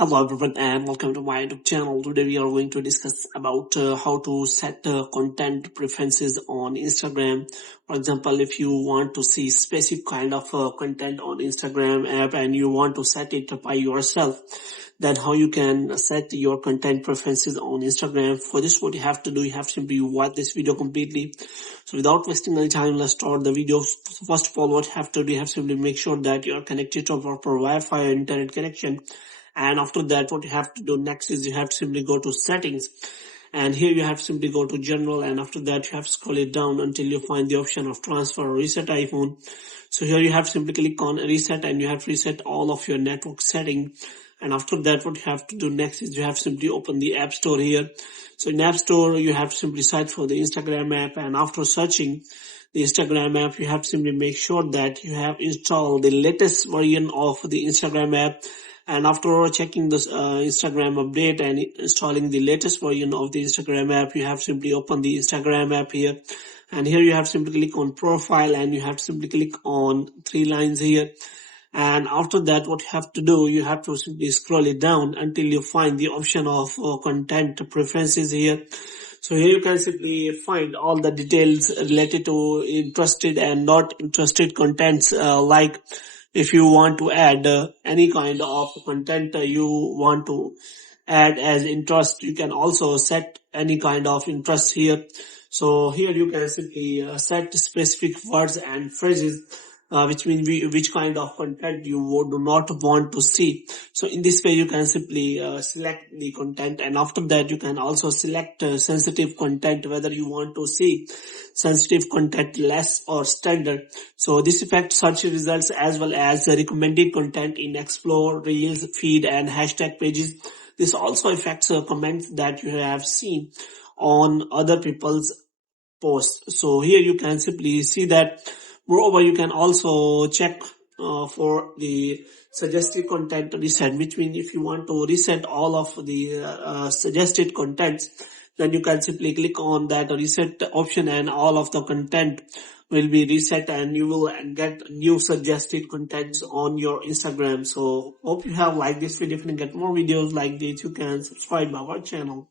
Hello everyone and welcome to my YouTube channel. Today we are going to discuss about how to set content preferences on Instagram. For example, if you want to see specific kind of content on Instagram app and you want to set it by yourself, then how you can set your content preferences on Instagram. For this, what you have to do, you have to simply watch this video completely. So without wasting any time, let's start the video. So first of all, what you have to do, you have to simply make sure that you are connected to a proper Wi-Fi or internet connection. And after that, what you have to do next is you have to simply go to settings, and here you have to simply go to general, and after that you have to scroll it down until you find the option of transfer or reset iPhone. So here you have to simply click on reset, and you have to reset all of your network setting. And after that, what you have to do next is you have to simply open the App Store here. So in App Store, you have to simply search for the Instagram app, and after searching the Instagram app, you have to simply make sure that you have installed the latest version of the Instagram app. And after checking this Instagram update and installing the latest version of the Instagram app, you have to simply open the Instagram app here. And here you have to simply click on profile, and you have to simply click on three lines here. And after that, what you have to do, you have to simply scroll it down until you find the option of content preferences here. So here you can simply find all the details related to interested and not interested contents, like if you want to add any kind of content you want to add as interest, you can also set any kind of interest here. So here you can simply set specific words and phrases, which means which kind of content you do not want to see. So in this way, you can simply select the content, and after that you can also select sensitive content, whether you want to see sensitive content, less or standard. So this affects search results as well as recommended content in explore, reels, feed and hashtag pages. This also affects comments that you have seen on other people's posts. So here you can simply see that. Moreover, you can also check for the suggested content reset, which means if you want to reset all of the suggested contents, then you can simply click on that reset option and all of the content will be reset, and you will get new suggested contents on your Instagram. So hope you have liked this video. If you get more videos like this, you can subscribe our channel.